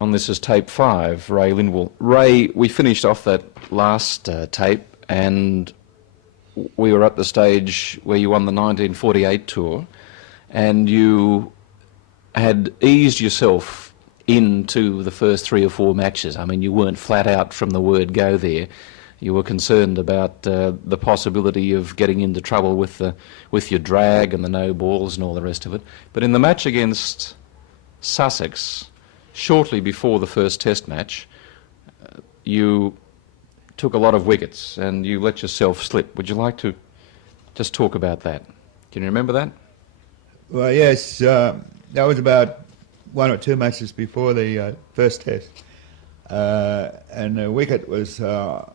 On this is tape 5, Ray Lindwall. Ray, we finished off that last tape and we were at the stage where you won the 1948 tour and you had eased yourself into the first 3 or 4 matches. I mean, you weren't flat out from the word go there. You were concerned about the possibility of getting into trouble with your drag and the no balls and all the rest of it. But in the match against Sussex, shortly before the first test match, you took a lot of wickets and you let yourself slip. Would you like to just talk about that? Can you remember that? Well, yes, that was about 1 or 2 matches before the first test. And the wicket was the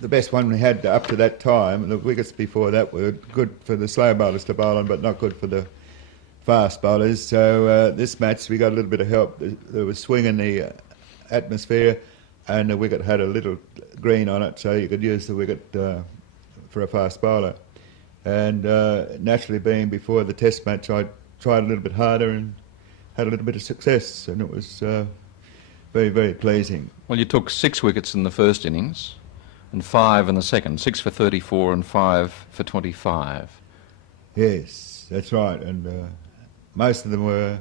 best one we had up to that time. The wickets before that were good for the slow bowlers to bowl on, but not good for the fast bowlers. So this match we got a little bit of help. There was swing in the atmosphere and the wicket had a little green on it, so you could use the wicket for a fast bowler. And naturally, being before the test match, I tried a little bit harder and had a little bit of success, and it was very, very pleasing. Well, you took 6 wickets in the first innings and 5 in the second, 6 for 34 and 5 for 25. Yes, that's right, and most of them were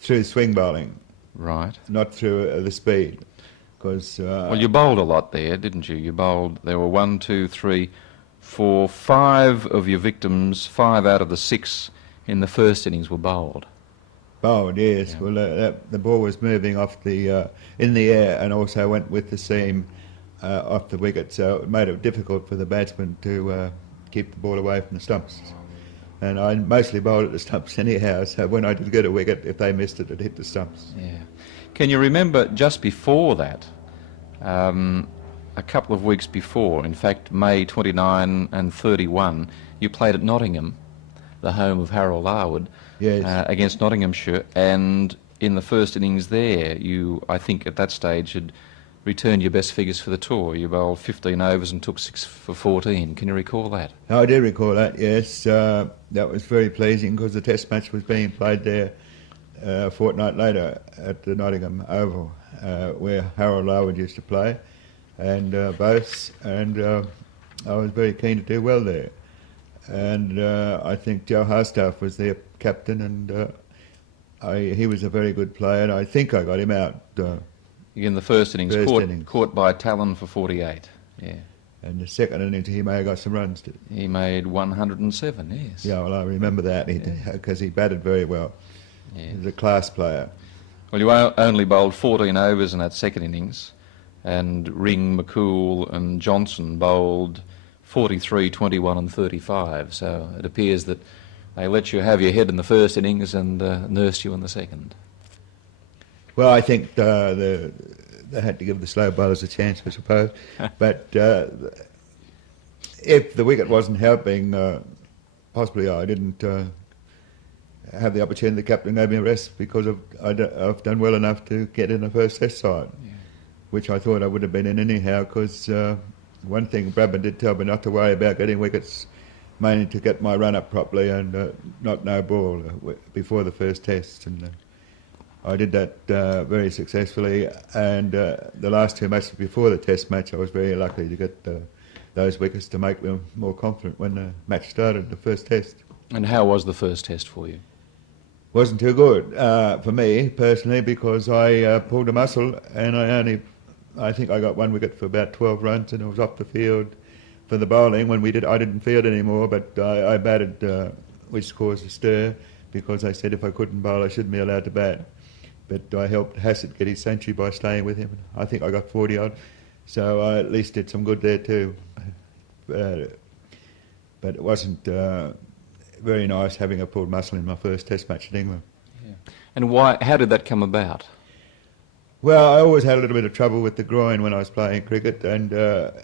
through swing bowling. Right. Not through the speed. Because well, you bowled a lot there, didn't you? You bowled, there were 1, 2, 3, 4, 5 of your victims, 5 out of the 6 in the first innings were bowled. Bowled, yes. Yeah. Well, the ball was moving off the in the air and also went with the seam off the wicket, so it made it difficult for the batsman to keep the ball away from the stumps. And I mostly bowled at the stumps anyhow, so when I did get a wicket, if they missed it, it hit the stumps. Yeah. Can you remember just before that, a couple of weeks before, in fact May 29 and 31, you played at Nottingham, the home of Harold Larwood, Yes. against Nottinghamshire, and in the first innings there, you, I think at that stage, had returned your best figures for the tour. You bowled 15 overs and took 6 for 14. Can you recall that? I do recall that, yes. That was very pleasing because the test match was being played there a fortnight later at the Nottingham Oval, where Harold Larwood used to play, and both, and I was very keen to do well there. And I think Joe Harstaff was their captain, and he was a very good player, and I think I got him out. In the first innings, caught by Talon for 48. Yeah. And the second innings, he may have got some runs too. He made 107, yes. Yeah, well, I remember that, because he batted very well. Yeah. He was a class player. Well, you only bowled 14 overs in that second innings, and Ring, McCool and Johnson bowled 43, 21 and 35, so it appears that they let you have your head in the first innings and nursed you in the second. Well, I think they had to give the slow bowlers a chance, I suppose. But if the wicket wasn't helping, possibly I didn't have the opportunity. The captain gave me a rest because I've done well enough to get in the first test side, which I thought I would have been in anyhow, because one thing Bradman did tell me not to worry about getting wickets, mainly to get my run up properly and not no ball before the first test. And I did that very successfully, and the last 2 matches before the test match I was very lucky to get those wickets to make me more confident when the match started, the first test. And how was the first test for you? Wasn't too good for me personally, because I pulled a muscle and I think I got 1 wicket for about 12 runs, and I was off the field for the bowling. When I didn't field anymore, but I batted, which caused a stir, because I said if I couldn't bowl I shouldn't be allowed to bat. But I helped Hassett get his century by staying with him. I think I got 40 odd, so I at least did some good there too. But it wasn't very nice having a pulled muscle in my first test match in England. Yeah. And how did that come about? Well, I always had a little bit of trouble with the groin when I was playing cricket, and the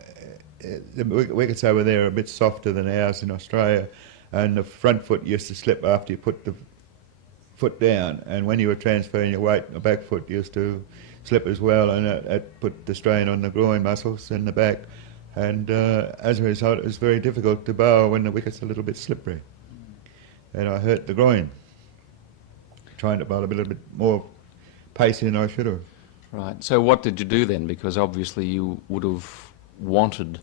wickets over there are a bit softer than ours in Australia, and the front foot used to slip after you put the foot down, and when you were transferring your weight, the back foot used to slip as well, and it put the strain on the groin muscles in the back, and as a result it was very difficult to bowl when the wicket's a little bit slippery, and I hurt the groin trying to bowl a little bit more pacier than I should have. Right. So what did you do then? Because obviously you would have wanted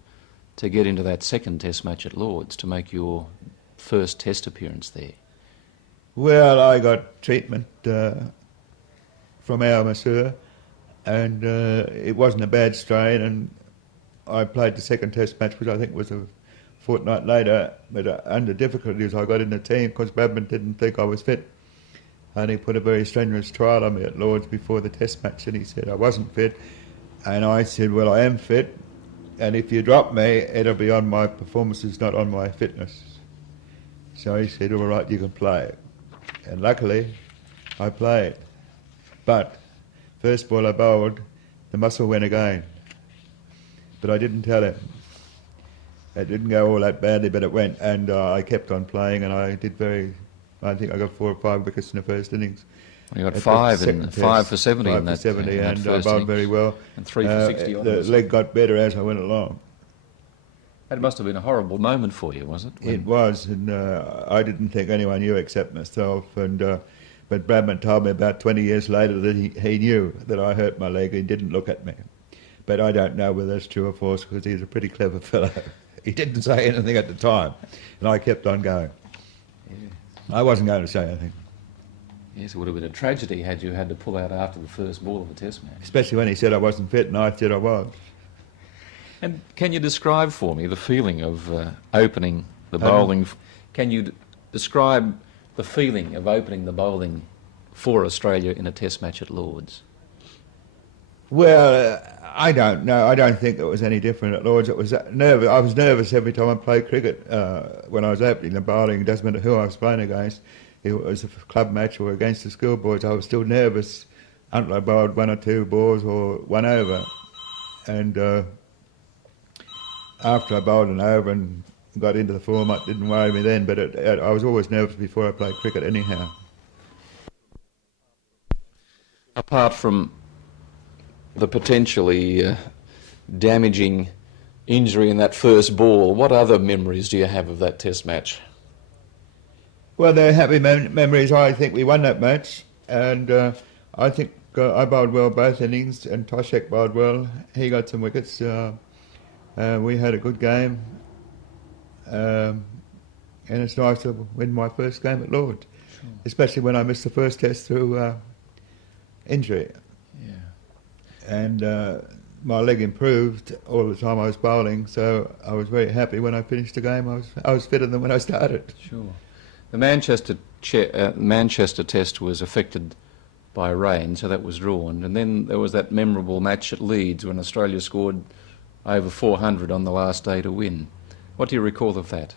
to get into that second test match at Lord's to make your first test appearance there. Well, I got treatment from our masseur, and it wasn't a bad strain, and I played the second test match, which I think was a fortnight later, but under difficulties I got in the team because Bradman didn't think I was fit. And he put a very strenuous trial on me at Lord's before the test match, and he said I wasn't fit. And I said, well, I am fit, and if you drop me, it'll be on my performances, not on my fitness. So he said, all right, you can play. And luckily, I played. But first ball I bowled, the muscle went again. But I didn't tell him. It didn't go all that badly, but it went, and I kept on playing, and I did I think I got 4 or 5 wickets in the first innings. You got 5 for 70 in that, 70, in that and first I bowled innings. very well. And 3 for 60 The onwards. leg got better as I went along. That must have been a horrible moment for you, was it? It was, and I didn't think anyone knew except myself. And but Bradman told me about 20 years later that he knew that I hurt my leg. He didn't look at me. But I don't know whether that's true or false because he's a pretty clever fellow. He didn't say anything at the time, and I kept on going. Yeah. I wasn't going to say anything. Yes, it would have been a tragedy had you had to pull out after the first ball of a test match. Especially when he said I wasn't fit and I said I was. And can you describe for me the feeling of opening the bowling? Can you describe the feeling of opening the bowling for Australia in a test match at Lord's? Well, I don't know. I don't think it was any different at Lord's. It was nervous. I was nervous every time I played cricket when I was opening the bowling. It doesn't matter who I was playing against. If it was a club match or against the schoolboys, I was still nervous until I bowled 1 or 2 balls or 1 over. And after I bowled an over and got into the form, it didn't worry me then. But I was always nervous before I played cricket anyhow. Apart from the potentially damaging injury in that first ball, what other memories do you have of that test match? Well, they're happy memories. I think we won that match, and I think I bowled well both innings, and Toshek bowled well. He got some wickets. We had a good game, and it's nice to win my first game at Lord's, sure. Especially when I missed the first test through injury. Yeah. And my leg improved all the time I was bowling, so I was very happy when I finished the game. I was fitter than when I started. Sure. The Manchester test was affected by rain, so that was drawn. And then there was that memorable match at Leeds when Australia scored over 400 on the last day to win. What do you recall of that?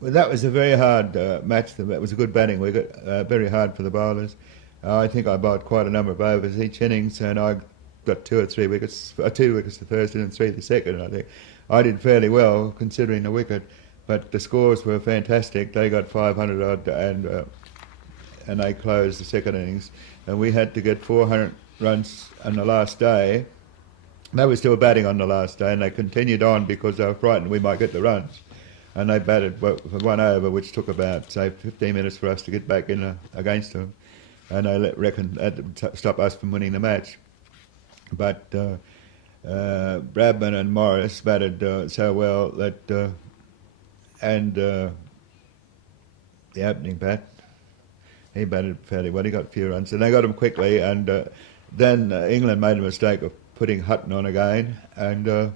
Well, that was a very hard match. It was a good batting wicket, very hard for the bowlers. I think I bowled quite a number of overs each innings, and I got 2 or 3 wickets, 2 wickets the first and 3 the second. I think I did fairly well considering the wicket. But the scores were fantastic. They got 500 odd, and they closed the second innings. And we had to get 400 runs on the last day. They were still batting on the last day, and they continued on because they were frightened we might get the runs. And they batted for 1 over, which took about, say, 15 minutes for us to get back in against them. And they reckoned that to stop us from winning the match. But Bradman and Morris batted so well that... And the opening bat, he batted fairly well. He got a few runs, and they got him quickly. And then England made a mistake of putting Hutton on again, and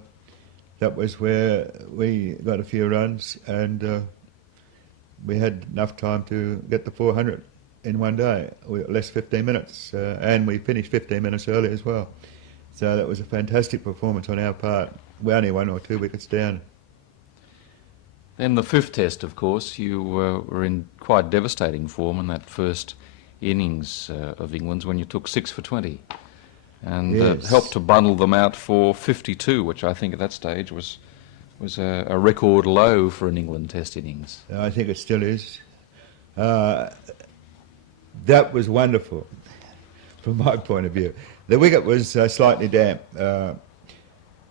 that was where we got a few runs, and we had enough time to get the 400 in one day, less 15 minutes, and we finished 15 minutes early as well. So that was a fantastic performance on our part. We only 1 or 2 wickets down. Then the 5th test, of course, you were in quite devastating form in that first innings of England's when you took 6 for 20 and Yes. helped to bundle them out for 52, which I think at that stage was a record low for an England test innings. I think it still is. That was wonderful from my point of view. The wicket was slightly damp, and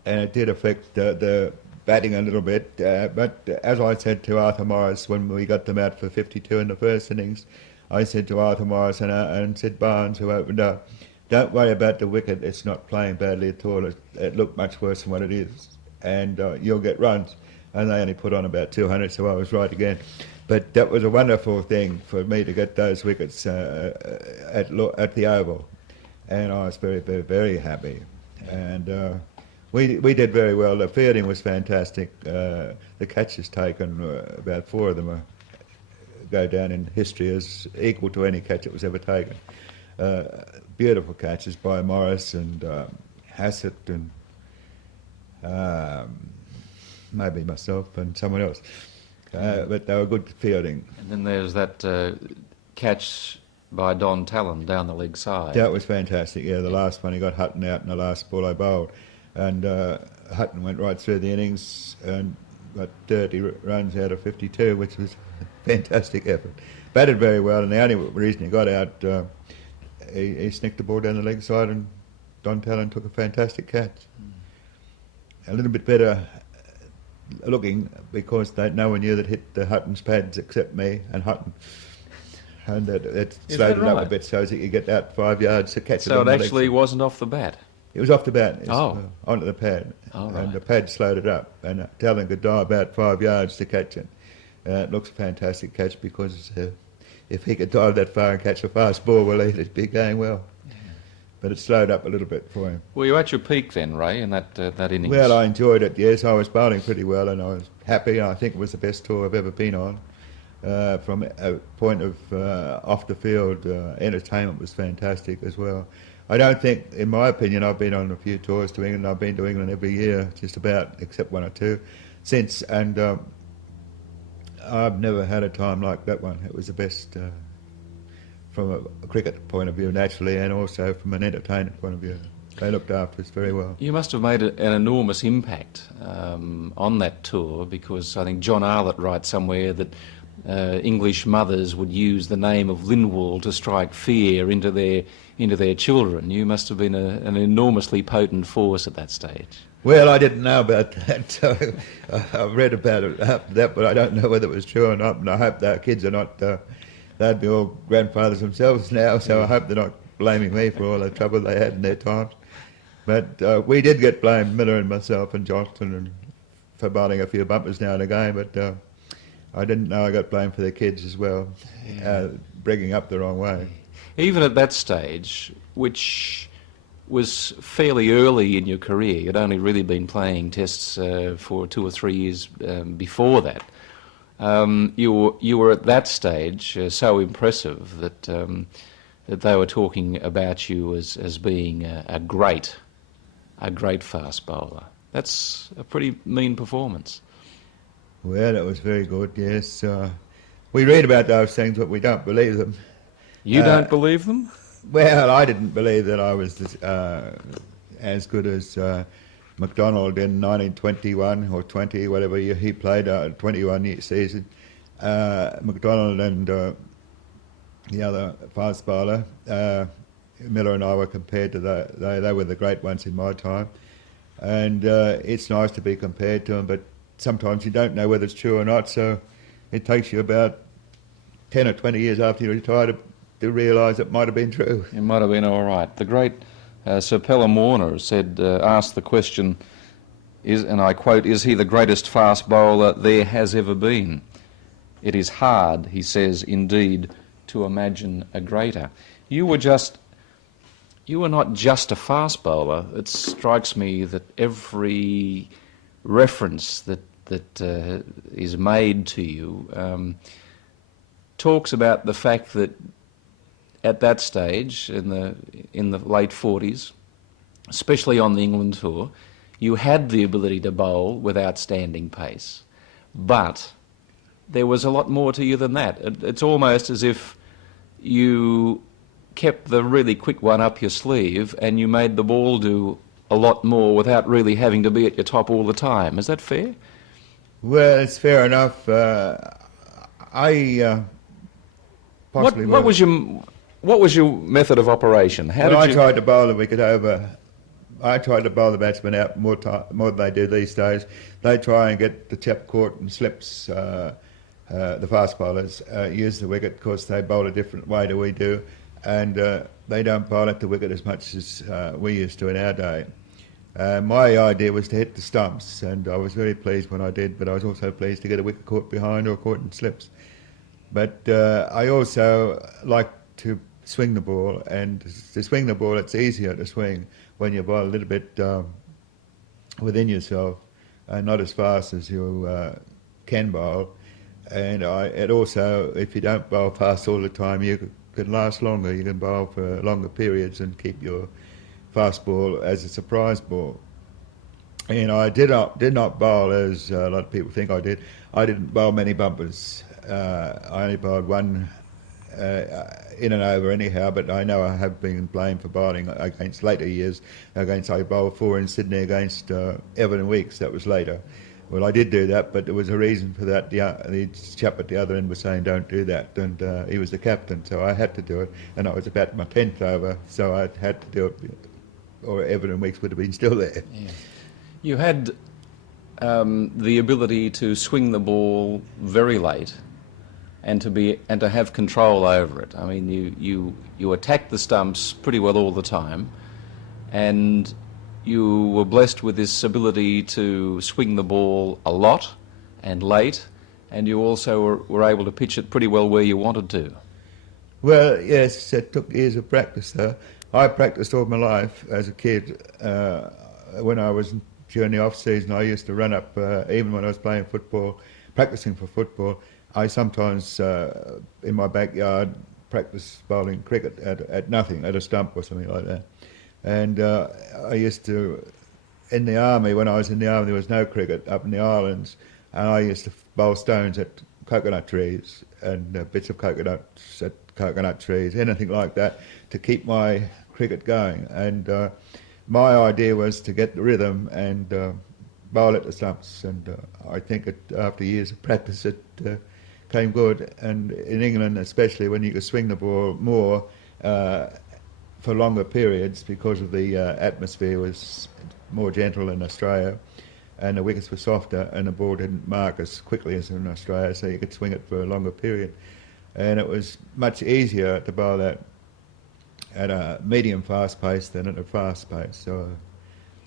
it did affect the batting a little bit, but as I said to Arthur Morris when we got them out for 52 in the first innings, I said to Arthur Morris and said Barnes, who opened up, don't worry about the wicket, it's not playing badly at all, it looked much worse than what it is, and you'll get runs. And they only put on about 200, so I was right again. But that was a wonderful thing for me to get those wickets at the Oval, and I was very, very, very happy. And we did very well. The fielding was fantastic. The catches taken, about 4 of them go down in history as equal to any catch that was ever taken. Beautiful catches by Morris and Hassett and maybe myself and someone else. But they were good fielding. And then there's that catch by Don Talon down the leg side. That was fantastic, yeah. The last one, he got Hutton out in the last ball I bowled. And Hutton went right through the innings and got 30 runs out of 52, which was a fantastic effort. Batted very well, and the only reason he got out, he snicked the ball down the leg side and Don Talon took a fantastic catch. A little bit better looking because no one knew that hit the Hutton's pads except me and Hutton. And it slowed it up a bit so that you get out 5 yards to catch it. So it actually wasn't off the bat? It was off the bat. Onto the pad. Oh, right. And the pad slowed it up. And Talon could dive about 5 yards to catch it. It looks a fantastic catch because if he could dive that far and catch a fast ball, well, he'd be going well. But it slowed up a little bit for him. Were you at your peak then, Ray, in that innings? Well, I enjoyed it, yes. I was bowling pretty well and I was happy. I think it was the best tour I've ever been on. From a point of off-the-field entertainment was fantastic as well. I don't think, in my opinion, I've been on a few tours to England. I've been to England every year, just about, except 1 or 2 since. And I've never had a time like that one. It was the best from a cricket point of view, naturally, and also from an entertainment point of view. They looked after us very well. You must have made an enormous impact on that tour, because I think John Arlott writes somewhere that English mothers would use the name of Lindwall to strike fear into their children. You must have been an enormously potent force at that stage. Well, I didn't know about that. So I've read about it after that, but I don't know whether it was true or not. And I hope their kids are not. They'd be all grandfathers themselves now, so I hope they're not blaming me for all the trouble they had in their times. But we did get blamed, Miller and myself and Johnston, and for bowling a few bumpers now and again. But I didn't know I got blamed for the kids as well, bringing up the wrong way. Even at that stage, which was fairly early in your career, you'd only really been playing tests for 2 or 3 years before that. You were at that stage so impressive that that they were talking about you as being a great fast bowler. That's a pretty mean performance. Well, it was very good, yes. We read about those things, but we don't believe them. You don't believe them? Well, I didn't believe that I was as good as McDonald in 1921 or 20, whatever year he played, 21-year season. McDonald and the other fast bowler, Miller and I were compared to they were the great ones in my time. And it's nice to be compared to them, but sometimes you don't know whether it's true or not, so it takes you about 10 or 20 years after you retire to realise it might have been true. It might have been all right. The great Sir Pelham Warner said, asked the question, and I quote, "Is he the greatest fast bowler there has ever been? It is hard," he says, "indeed, to imagine a greater." You were not just a fast bowler. It strikes me that every reference that is made to you talks about the fact that at that stage, in the late 40s, especially on the England tour, you had the ability to bowl with outstanding pace, but there was a lot more to you than that. It's almost as if you kept the really quick one up your sleeve and you made the ball do a lot more without really having to be at your top all the time. Is that fair? Well, it's fair enough. Possibly What was your method of operation? I tried to bowl the wicket over. I tried to bowl the batsman out more than they do these days. They try and get the chap caught in slips the fast bowlers, use the wicket because they bowl a different way to we do, and they don't bowl at the wicket as much as we used to in our day. My idea was to hit the stumps, and I was very pleased when I did, but I was also pleased to get a wicket caught behind or caught in slips. But I also like to swing the ball, and to swing the ball, it's easier to swing when you bowl a little bit within yourself, and not as fast as you can bowl. And it also, if you don't bowl fast all the time, you can last longer. You can bowl for longer periods and keep your fast ball as a surprise ball. And I did not bowl as a lot of people think I did. I didn't bowl many bumpers. I only bowled one in and over anyhow, but I know I have been blamed for bowling against later years. I bowled 4 in Sydney against Evan Weeks. That was later. Well, I did do that, but there was a reason for that. The chap at the other end was saying, don't do that, and he was the captain, so I had to do it, and I was about my 10th over, so I had to do it, or Evan and Weeks would have been still there. Yeah. You had the ability to swing the ball very late and to have control over it. I mean, you attacked the stumps pretty well all the time, and you were blessed with this ability to swing the ball a lot and late, and you also were able to pitch it pretty well where you wanted to. Well, yes, it took years of practice, though. I practiced all my life as a kid. When I was during the off-season, I used to run up, even when I was playing football, practicing for football, I sometimes, in my backyard, practiced bowling cricket at nothing, at a stump or something like that. And I used to, in the army, when I was in the army, there was no cricket up in the islands, and I used to bowl stones at coconut trees and bits of coconuts at coconut trees, anything like that, to keep my cricket going. And my idea was to get the rhythm and bowl at the stumps, and I think after years of practice it came good. And in England especially, when you could swing the ball more for longer periods, because of the atmosphere was more gentle in Australia and the wickets were softer and the ball didn't mark as quickly as in Australia, so you could swing it for a longer period. And it was much easier to bowl that at a medium fast pace than at a fast pace. So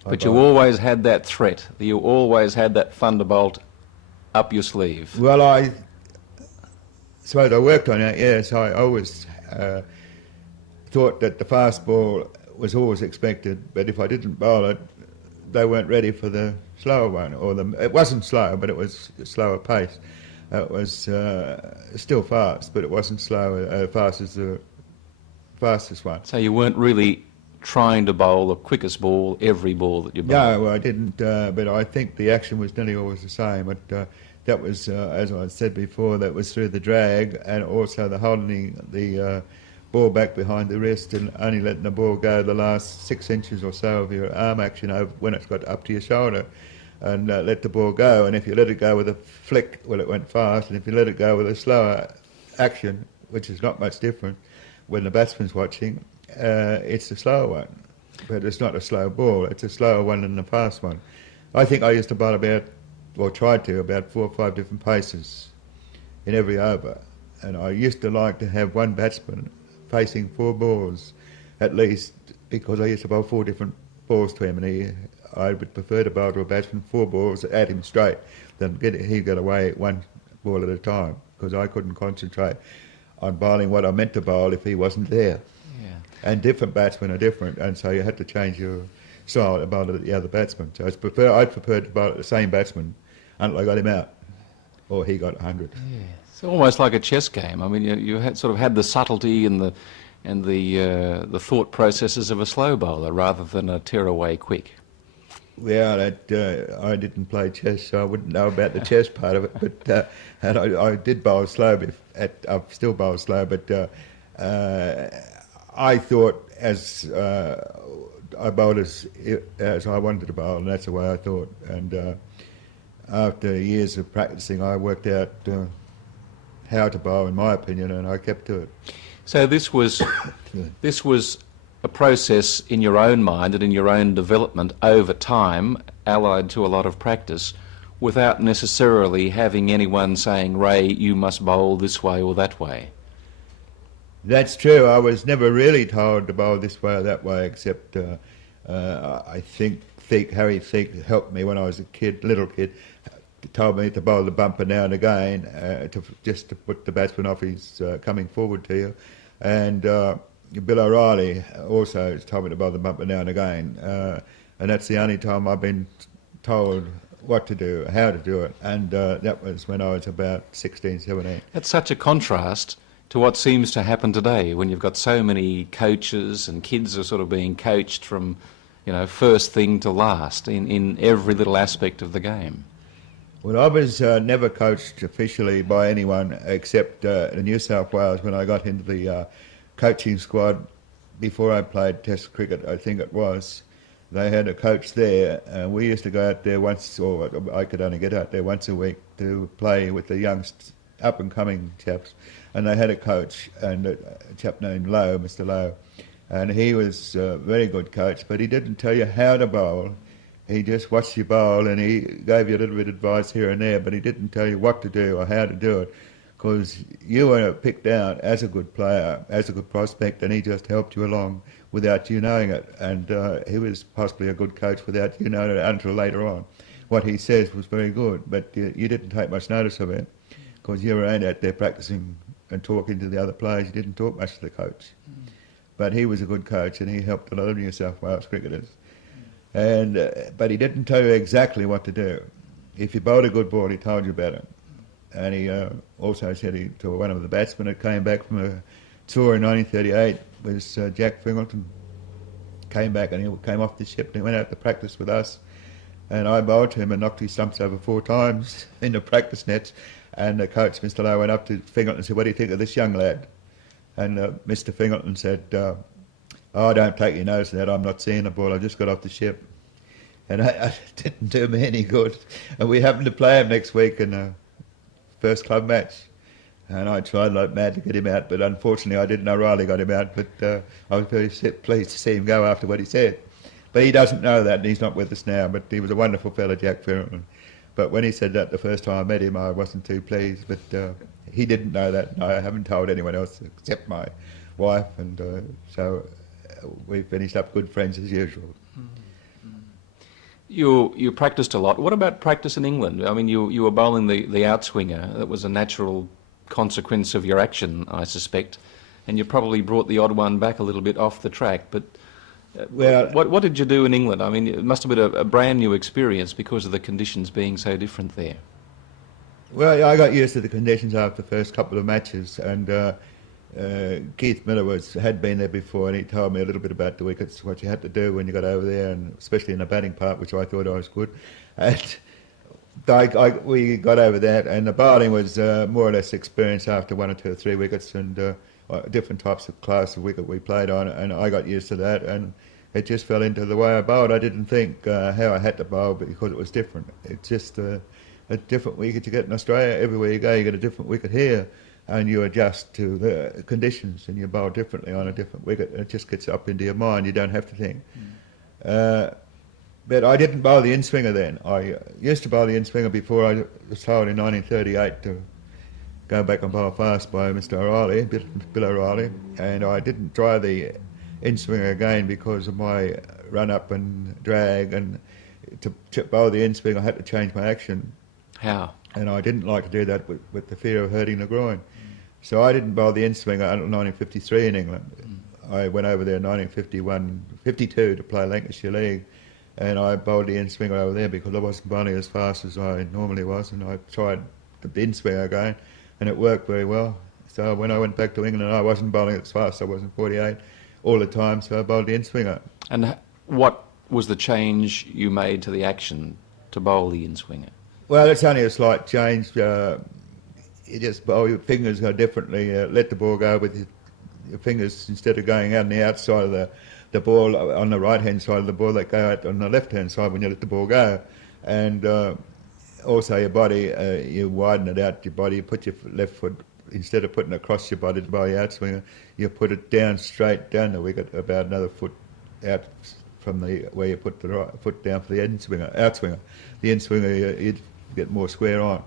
but you always had that threat. You always had that thunderbolt up your sleeve. Well, I suppose I worked on it, yes. I always thought that the fast ball was always expected, but if I didn't bowl it, they weren't ready for the slower one. It wasn't slow, but it was a slower pace. It was still fast, but it wasn't slow fast as the fastest one. So you weren't really trying to bowl the quickest ball, every ball that you bowled? No, I didn't, but I think the action was nearly always the same. But that was, as I said before, that was through the drag and also the holding the ball back behind the wrist and only letting the ball go the last 6 inches or so of your arm action over when it's got up to your shoulder, and let the ball go. And if you let it go with a flick, well, it went fast, and if you let it go with a slower action, which is not much different when the batsman's watching, it's a slower one. But it's not a slow ball, it's a slower one than the fast one. I think I used to bowl tried to, about 4 or 5 different paces in every over. And I used to like to have one batsman facing 4 balls at least, because I used to bowl 4 different balls to him, and I would prefer to bowl to a batsman 4 balls at him straight than he'd get away 1 ball at a time, because I couldn't concentrate on bowling what I meant to bowl if he wasn't there. Yeah. And different batsmen are different, and so you had to change your style to bowl at the other batsman. So I'd prefer to bowl at the same batsman until I got him out, or he got 100. Yeah. It's almost like a chess game. I mean, you had sort of had the subtlety and the thought processes of a slow bowler rather than a tear-away quick. Yeah, I didn't play chess, so I wouldn't know about the chess part of it. But and I did bowl slow. I've still bowled slow, but I thought as I bowled as I wanted to bowl, and that's the way I thought. And after years of practicing, I worked out how to bowl, in my opinion, and I kept to it. So this was a process in your own mind and in your own development over time, allied to a lot of practice, without necessarily having anyone saying, Ray, you must bowl this way or that way. That's true. I was never really told to bowl this way or that way, except I think Harry Thiek helped me when I was a little kid. Told me to bowl the bumper now and again, just to put the batsman off his coming forward to you. And Bill O'Reilly also told me to bowl the bumper now and again. And that's the only time I've been told what to do, how to do it. And that was when I was about 16, 17. That's such a contrast to what seems to happen today, when you've got so many coaches and kids are sort of being coached from, first thing to last in every little aspect of the game. Well, I was never coached officially by anyone except in New South Wales when I got into the coaching squad before I played Test cricket, I think it was. They had a coach there, and we used to go out there once, or I could only get out there once a week to play with the young up-and-coming chaps. And they had a coach, and a chap named Lowe, Mr. Lowe, and he was a very good coach, but he didn't tell you how to bowl. He just watched you bowl, and he gave you a little bit of advice here and there, but he didn't tell you what to do or how to do it, because you were picked out as a good player, as a good prospect, and he just helped you along without you knowing it. And he was possibly a good coach without you knowing it until later on. What he says was very good, but you didn't take much notice of it, because you were out there practicing and talking to the other players. You didn't talk much to the coach. But he was a good coach, and he helped a lot of New South Wales cricketers. And but he didn't tell you exactly what to do. If you bowled a good ball, he told you about it. And he also said to one of the batsmen that came back from a tour in 1938 was Jack Fingleton. Came back and he came off the ship and he went out to practice with us. And I bowled to him and knocked his stumps over 4 times in the practice nets. And the coach, Mr. Lowe, went up to Fingleton and said, "What do you think of this young lad?" And Mr. Fingleton said, "Oh, don't take your notice of that. I'm not seeing the ball. I just got off the ship." And it didn't do me any good. And we happened to play him next week in the first club match. And I tried like mad to get him out, but unfortunately I didn't. O'Reilly got him out, but I was very pleased to see him go after what he said. But he doesn't know that, and he's not with us now. But he was a wonderful fellow, Jack Fingleton. But when he said that the first time I met him, I wasn't too pleased. But he didn't know that, and I haven't told anyone else except my wife. And so we finished up good friends as usual. You practiced a lot. What about practice in England? I mean, you were bowling the outswinger. That was a natural consequence of your action, I suspect. And you probably brought the odd one back a little bit off the track. But well, what did you do in England? I mean, it must have been a brand new experience because of the conditions being so different there. Well, I got used to the conditions after the first couple of matches, and Keith Miller had been there before, and he told me a little bit about the wickets, what you had to do when you got over there, and especially in the batting part, which I thought I was good. And we got over that, and the bowling was more or less experienced after 1 or 2 or 3 wickets, and different types of class of wicket we played on, and I got used to that, and it just fell into the way I bowled. I didn't think how I had to bowl because it was different. It's just a different wicket you get in Australia. Everywhere you go, you get a different wicket here, and you adjust to the conditions, and you bowl differently on a different wicket. It just gets up into your mind. You don't have to think. But I didn't bowl the in-swinger then. I used to bowl the in-swinger before I was told in 1938 to go back and bowl fast by Mr. O'Reilly, Bill O'Reilly, and I didn't try the in-swinger again because of my run-up and drag, and to bowl the in-swing I had to change my action. How? And I didn't like to do that with the fear of hurting the groin. So I didn't bowl the in-swinger until 1953 in England. I went over there in 1952 to play Lancashire League, and I bowled the in-swinger over there because I wasn't bowling as fast as I normally was, and I tried the in-swinger again, and it worked very well. So when I went back to England, I wasn't bowling as fast. I wasn't 48 all the time, so I bowled the in-swinger. And what was the change you made to the action to bowl the in-swinger? Well, it's only a slight change. You just bowl your fingers go differently. Let the ball go with your fingers instead of going out on the outside of the ball, on the right-hand side of the ball, that go out on the left-hand side when you let the ball go. And also your body, you widen it out, your body, you put your left foot, instead of putting it across your body to bowl your outswinger, you put it down straight down the wicket, about another foot out from where you put the right foot down for the outswinger. The in-swinger, you get more square on.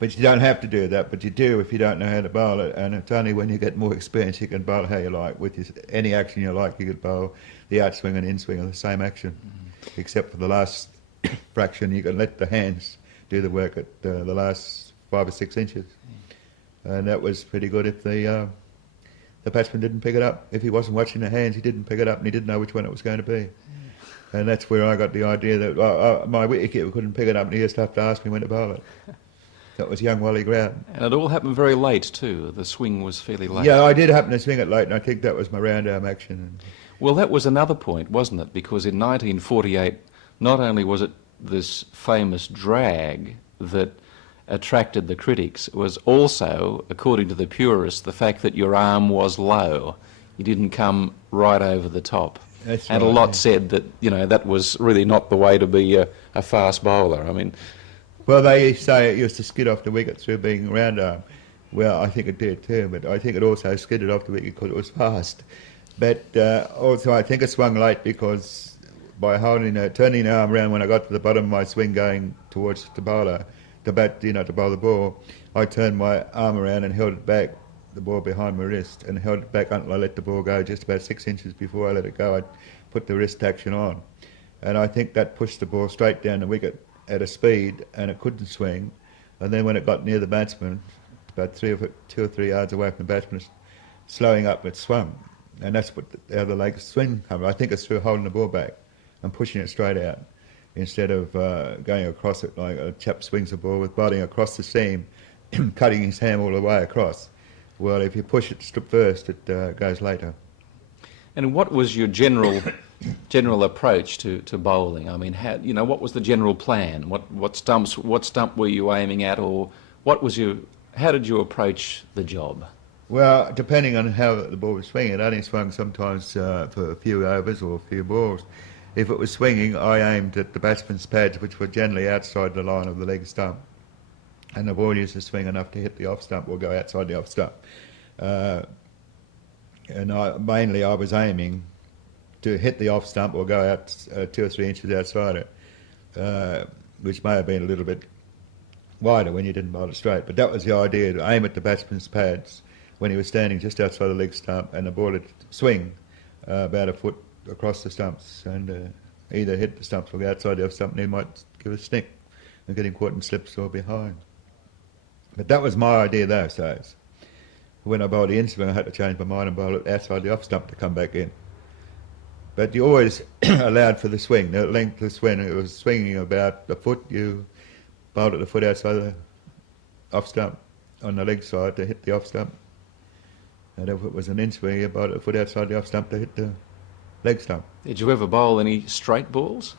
But you don't have to do that, but you do if you don't know how to bowl it, and it's only when you get more experience you can bowl how you like. With any action you like, you could bowl the outswing and in-swing of the same action, except for the last fraction, you can let the hands do the work at the last 5 or 6 inches. And that was pretty good if the batsman didn't pick it up. If he wasn't watching the hands, he didn't pick it up and he didn't know which one it was going to be. And that's where I got the idea that my wicketkeeper couldn't pick it up and he used to have to ask me when to bowl it. That was young Wally Grout. And it all happened very late too. The swing was fairly late. Yeah, I did happen to swing it late, and I think that was my round arm action. Well, that was another point, wasn't it? Because in 1948, not only was it this famous drag that attracted the critics, it was also, according to the purists, the fact that your arm was low. You didn't come right over the top. That's and right, a lot yeah. said that, you know, that was really not the way to be a fast bowler. I mean, Well, they say it used to skid off the wicket through being round arm. Well, I think it did too, but I think it also skidded off the wicket because it was fast. But also I think it swung late because by turning the arm around when I got to the bottom of my swing going towards the bowler, to bowl the ball, I turned my arm around and held it back, the ball behind my wrist, and held it back until I let the ball go just about 6 inches before I let it go. I put the wrist action on. And I think that pushed the ball straight down the wicket at a speed, and it couldn't swing. And then when it got near the batsman, about 2 or 3 yards away from the batsman, slowing up, it swung. And that's what how the leg swing comes. I think it's through holding the ball back and pushing it straight out instead of going across it like a chap swings the ball with bowling across the seam, cutting his hand all the way across. Well, if you push it first, it goes later. and what was your general approach to bowling? I mean, what was the general plan? What stump were you aiming at, or how did you approach the job? Well, depending on how the ball was swinging, it only swung sometimes for a few overs or a few balls. If it was swinging, I aimed at the batsman's pads, which were generally outside the line of the leg stump. And the ball used to swing enough to hit the off stump or go outside the off stump. And I was aiming to hit the off stump or go out 2 or 3 inches outside it, which may have been a little bit wider when you didn't bowl it straight. But that was the idea, to aim at the batsman's pads when he was standing just outside the leg stump, and the ball would swing about a foot across the stumps and either hit the stumps or go outside the off stump, and he might give a snick and get him caught in slips or behind. But that was my idea those days. When I bowled the in-swing, I had to change my mind and bowl it outside the off stump to come back in. But you always allowed for the swing, the length of the swing. It was swinging about a foot, you bowled it a foot outside the off stump on the leg side to hit the off stump. And if it was an in-swing, you bowled it a foot outside the off stump to hit the leg stump. Did you ever bowl any straight balls?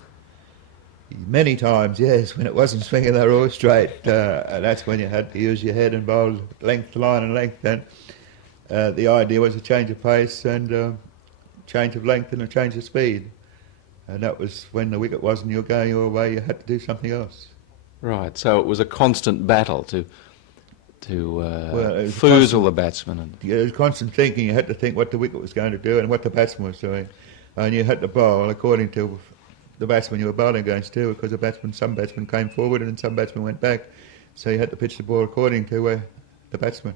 Many times, yes. When it wasn't swinging, they were all straight. And that's when you had to use your head and bowl length to line and length. And the idea was a change of pace and change of length and a change of speed. And that was when the wicket wasn't you going your way, you had to do something else. Right, so it was a constant battle to Well, foozle the batsman. It was constant thinking. You had to think what the wicket was going to do and what the batsman was doing. And you had to bowl according to the batsman you were bowling against too, because some batsmen came forward and some batsmen went back. So you had to pitch the ball according to the batsman.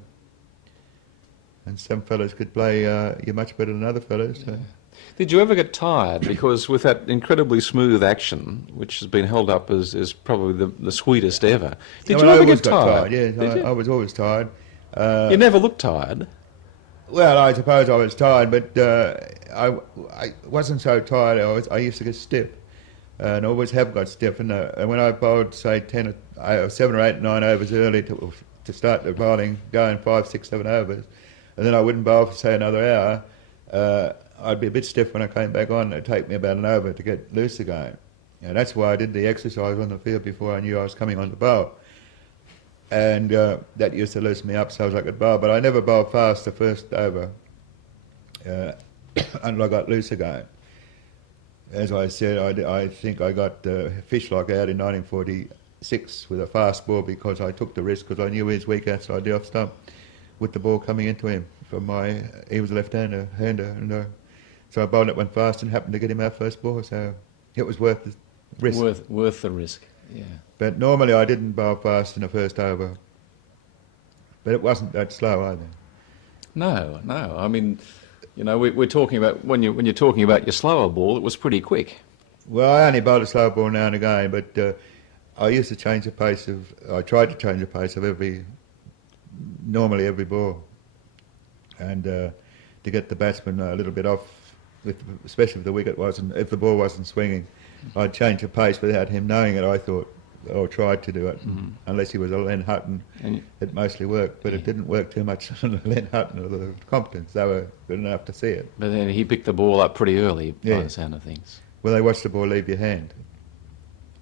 And some fellas could play you much better than other fellas. So. Yeah. Did you ever get tired? Because with that incredibly smooth action, which has been held up as probably the sweetest ever, did you ever get tired? Yes, I was always tired. You never looked tired. Well, I suppose I was tired, but I wasn't so tired. I used to get stiff, and always have got stiff. And when I bowled, say, 7 or 8, 9 overs early to start the bowling, going 5, 6, 7 overs, and then I wouldn't bowl for, say, another hour, I'd be a bit stiff when I came back on. It'd take me about an over to get loose again. And that's why I did the exercise on the field before I knew I was coming on to bowl. And that used to loosen me up so I could bowl. But I never bowled fast the first over until I got loose again. As I said, I think I got Fishlock out in 1946 with a fast ball because I took the risk because I knew he was weak outside the off stump with the ball coming into him. He was a left-hander, and so I bowled it, went fast and happened to get him our first ball. So it was worth the risk. Worth the risk. Yeah. But normally I didn't bowl fast in the first over. But it wasn't that slow either. No, no. I mean, you know, we're talking about when you're talking about your slower ball, it was pretty quick. Well, I only bowled a slow ball now and again, but I used to change the pace of. I tried to change the pace of normally every ball, and to get the batsman a little bit off, especially if the ball wasn't swinging, I'd change the pace without him knowing it. I thought, or tried to do it, unless he was a Len Hutton. And It mostly worked, but it didn't work too much on the Len Hutton or the Comptons. They were good enough to see it. but then he picked the ball up pretty early, by Yeah. the sound of things. Well, they watch the ball leave your hand,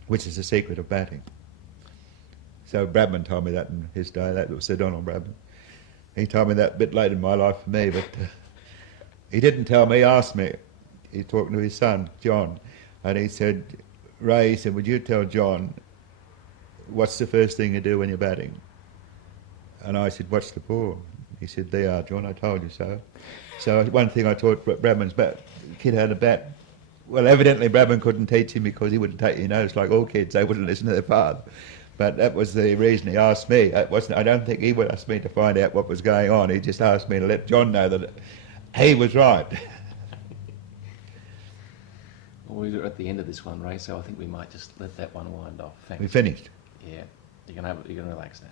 which is the secret of batting. So Bradman told me that in his day. That was Sir Donald Bradman. He told me that a bit late in my life for me, but he didn't tell me. He asked me. He talked to his son, John, and he said, Ray, he said, would you tell John what's the first thing you do when you're batting? And I said, watch the ball. He said, there you are, John, I told you so. So one thing I taught Bradman's kid how to bat. Well, evidently Bradman couldn't teach him because he wouldn't take any notice like all kids. They wouldn't listen to their father. But that was the reason he asked me. I don't think he would ask me to find out what was going on. He just asked me to let John know that he was right. Well, we're at the end of this one, Ray, so I think we might just let that one wind off. Thanks. We finished. Yeah, you can relax now.